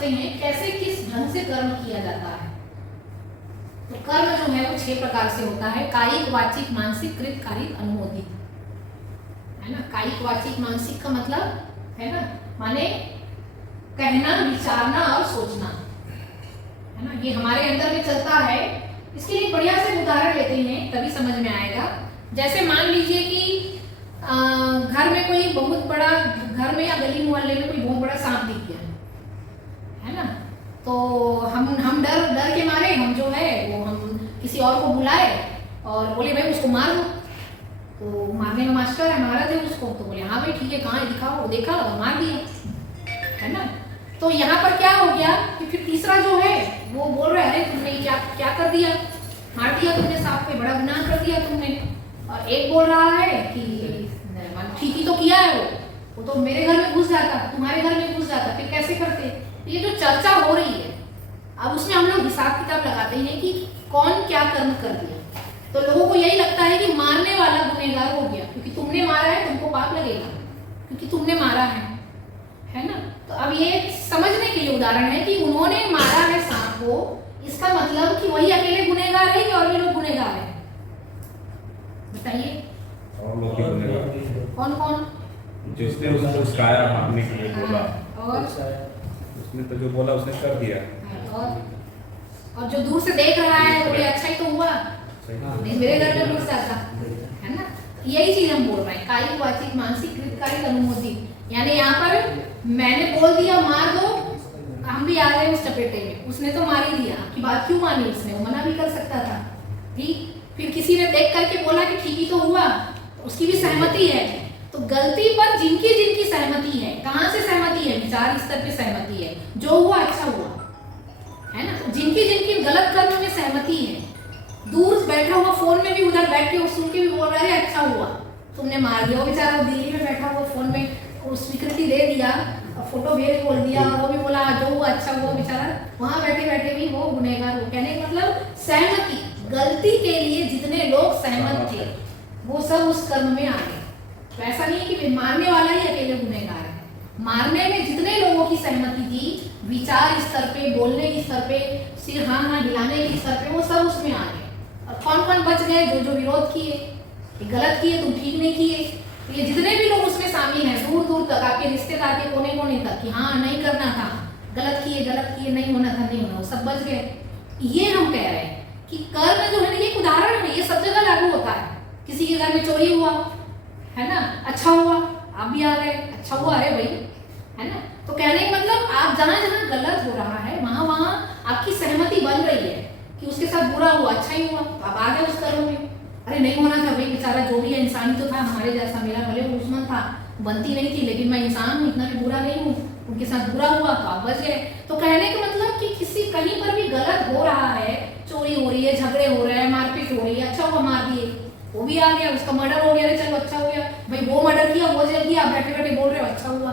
समझते हैं कैसे किस ढंग से कर्म किया जाता है। तो कर्म जो है वो 6 प्रकार से होता है। कायिक, वाचिक, मानसिक, कृत, कारित, अनुमोदित, है ना। कायिक, वाचिक, मानसिक का मतलब है ना, माने कहना, विचारना और सोचना, है ना, ये हमारे अंदर में चलता है। इसके लिए बढ़िया से उदाहरण लेते हैं तभी समझ में आएगा। जैसे मान लीजिए कि घर में कोई बहुत बड़ा, घर में या गली मोहल्ले में कोई बहुत बड़ा सांप दिख गया, है ना, तो हम डर के मारे हम जो है वो हम किसी और को बुलाए और बोले भाई उसको मार दो। तो मारने का मास्टर है, मारा थे उसको, तो बोले हाँ भाई ठीक है, कहाँ है दिखाओ, देखा और मार दिया, है ना। तो यहाँ पर क्या हो गया कि फिर तीसरा जो है वो बोल रहा है तुमने क्या क्या कर दिया, मार दिया तुमने सांप पे, बड़ा गुनाह कर दिया तुमने। और एक बोल रहा है कि ठीक ही तो किया है, वो तो मेरे घर में घुस जाता, तुम्हारे घर में घुस जाता, फिर कैसे करते। ये जो चर्चा हो रही है अब उसमें हम लोग हिसाब किताब लगाते हैं कि कौन क्या कर्म कर दिया। तो लोगों को यही लगता है कि मारने वाला गुनहगार हो गया, क्योंकि तुमने मारा है तुमको पाप लगेगा, क्योंकि तुमने मारा है ना। तो अब ये समझने के लिए उदाहरण है कि उन्होंने मारा है सांप को, इसका मतलब कि वही अकेले गुनहगार है कि और भी लोग गुनहगार है, बताइए। और लोग भी गुनहगार, कौन कौन? जिसने उसको उस्काया, मारने के लिए बोला, और उसने तो जो बोला उसने कर दिया। और जो दूर से देख रहा है वो बोले अच्छा ही तो हुआ, नहीं मेरे घर में घुस जाता, है ना। यही चीज हम बोल रहे हैं, कायिक, वाचिक, मानसिक, कृत, कारित, अनुमोदित। यानी यहाँ पर मैंने बोल दिया मार दो, हम भी आ गए उस चपेटे में, उसने तो मार ही दिया, आपकी बात क्यों मानी उसने, वो मना भी कर सकता था, ठीक। फिर किसी ने देख करके बोला कि ठीक ही तो हुआ, तो उसकी भी सहमति है। तो गलती पर जिनकी जिनकी सहमति है, कहाँ से सहमति है, विचार स्तर पे सहमति है, जो हुआ अच्छा हुआ, है ना। तो जिनकी जिनकी गलत कर्म में सहमति है, दूर बैठा हुआ फोन में भी उधर बैठ के वो सुन के भी बोल रहा है अच्छा हुआ तुमने मार दिया, वो बेचारा दिल्ली में बैठा हुआ फोन में वो स्वीकृति दे दिया, फोटो भेज बोल दिया, वो भी बोला जो हुआ अच्छा हुआ, बेचारा वहां बैठे बैठे भी वो गुनहगार हो। कहने का मतलब सहमति, गलती के लिए जितने लोग सहमत थे वो सब उस कर्म में आ गए। तो ऐसा नहीं है कि मारने वाला ही अकेले गुनहगार है, मारने में जितने लोगों की सहमति थी, विचार स्तर पे, बोलने के स्तर पे, सिर हाँ हाँ हिलाने के स्तर पे, वो सब उसमें आ गए। और कौन कौन बच गए, जो जो विरोध किए, गलत किए, तुम ठीक नहीं किए, तो ये जितने भी लोग उसमें शामिल हैं, दूर दूर तक आपके रिश्तेदार के कोने कोने तक कि हाँ नहीं करना था, गलत किए नहीं होना था, नहीं होना, वो सब बच गए। ये हम कह रहे हैं कि कर्म जो है ना, ये एक उदाहरण है, ये सब जगह लागू होता है। किसी के घर में चोरी हुआ, है ना, अच्छा हुआ, आप भी आ गए, अच्छा हुआ है भाई, है ना। तो कहने का मतलब आप जहाँ जहाँ गलत हो रहा है वहाँ वहाँ आपकी सहमति बन रही है कि उसके साथ बुरा हुआ, अच्छा ही हुआ, तो आप आ गए उस कर्म में। अरे नहीं होना था भाई, बेचारा जो भी है इंसान ही तो था हमारे जैसा, मेरा भले वो दुश्मन था, बनती नहीं थी, लेकिन मैं इंसान हूँ, इतना भी बुरा नहीं हूँ, उनके साथ बुरा हुआ तो आप बच गए। तो कहने का मतलब कि किसी कहीं पर भी गलत हो रहा है, चोरी हो रही है, झगड़े हो रहे हैं, मारपीट हो रही है, अच्छा हुआ मार दिए, वो भी आ गया, उसका मर्डर हो गया, चलो अच्छा हो गया भाई, वो मर्डर किया, वो जेल किया, आप बैठे बैठे बोल रहे हो अच्छा हुआ।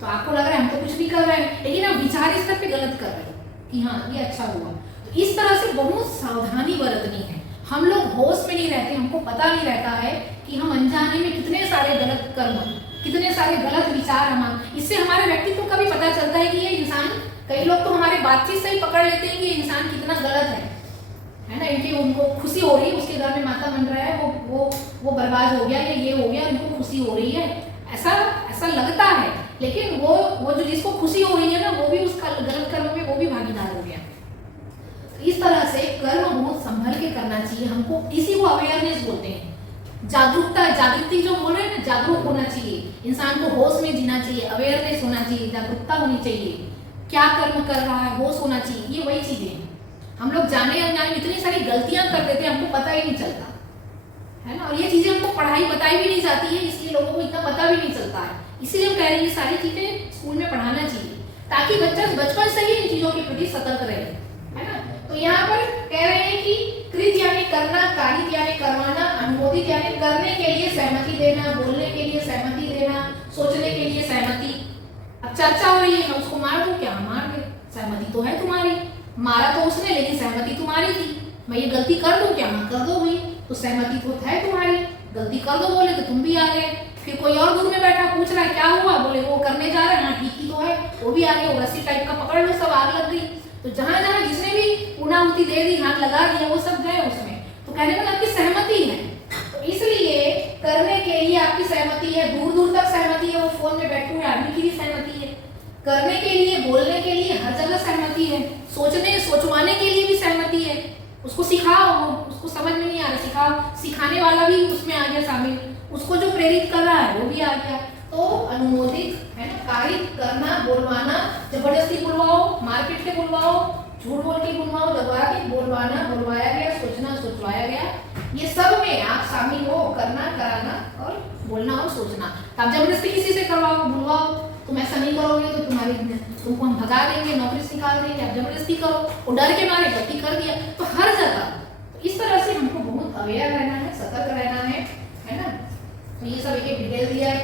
तो आपको लग रहा है हम तो कुछ नहीं कर रहे हैं, लेकिन आप विचार स्तर पे गलत कर रहे हो कि हाँ ये अच्छा हुआ। तो इस तरह से बहुत सावधानी बरतनी है। हम लोग होश में नहीं रहते, हमको पता नहीं रहता है कि हम अनजाने में कितने सारे गलत कर्म, कितने सारे गलत विचार इससे हमारे व्यक्तित्व का भी पता चलता है कि ये इंसान, कई लोग तो हमारे बातचीत से ही पकड़ लेते हैं कि ये इंसान कितना गलत है ना। इनकी उनको खुशी हो रही है, उसके घर में माता बन रहा है, वो बर्बाद हो गया या ये हो गया, उनको खुशी हो रही है, ऐसा लगता है। लेकिन वो जो जिसको खुशी हो रही है ना, वो भी उसका गलत कर्म में वो भी भागीदार हो गया। इस तरह से कर्म बहुत संभल के करना चाहिए हमको, इसी को अवेयरनेस बोलते हैं। जागृति जो बोल रहे हैं ना, जागरूक होना चाहिए, इंसान को होश में जीना चाहिए, अवेयरनेस होना चाहिए, जागरूकता होनी चाहिए, क्या कर्म कर रहा है होश होना चाहिए। ये वही चीजें हैं। हम लोग जाने अनजाने इतनी सारी गलतियां कर देते हैं, हमको पता ही नहीं चलता, है ना। और ये चीजें हमको पढ़ाई बताई भी नहीं जाती है, इसलिए लोगों को इतना पता भी नहीं चलता है। इसीलिए हम कह रहे हैं ये सारी चीजें स्कूल में पढ़ाना चाहिए, ताकि बच्चा बचपन से ही इन चीजों के प्रति सतर्क रहे, है ना। तो यहाँ पर कह रहे हैं कि कृत यानी करना, कारित यानी करवाना, अनुमोदित यानी करने के लिए सहमति देना, बोलने के लिए सहमति देना, सोचने के लिए सहमति। अब चर्चा हो रही है, मैं उसको मार दूं क्या, मार दे, सहमति तो है तुम्हारी, मारा तो उसने लेकिन सहमति तुम्हारी थी। मैं ये गलती कर दूं क्या, मैं कर दो भाई, तो सहमति तो है तुम्हारी, गलती कर दो बोले तो तुम भी आ गए। फिर कोई और दूर में बैठा पूछ रहा है क्या हुआ, बोले वो करने जा रहे हैं, हाँ ठीक ही तो है, वो भी आ गए, वो रस्सी टाइप का पकड़ लो जहां जहां जिसने भी पूर्णाहुति दे दी, हाथ लगा दिया, वो सब गए उसमें। तो कहने का आपकी सहमति है। तो इसलिए करने के लिए आपकी सहमति है, दूर दूर तक सहमति है, वो फोन में बैठे हुए आदमी की भी सहमति है, करने के लिए, बोलने के लिए हर जगह सहमति है, सोचवाने के लिए भी सहमति है। उसको सिखाओ, उसको समझ में नहीं आ रहा, सिखाओ, सिखाने वाला भी उसमें आ गया शामिल, उसको जो प्रेरित कर रहा है वो भी आ गया। तो अनुमोदित है ना, कारित करना, बोलवाना, जबरदस्ती बुलवाओ, मारपीट के बुलवाओ, झूठ बोल के बुलवाओ, दबा के बोलवाना, बुलवाया गया, सोचना, सोचवाया गया, ये सब में आप शामिल हो, करना, कराना और बोलना और सोचना। तो आप जबरदस्ती किसी से करवाओ, बुलवाओ, तुम ऐसा नहीं करोगे तो तुमको हम भगा देंगे, नौकरी से निकाल देंगे, आप जबरदस्ती करो, वो डर के मारे गलती कर दिया। तो हर जगह इस तरह से हमको बहुत अवेयर रहना है, सतर्क रहना है ना। तो ये सब एक डिटेल दिया है।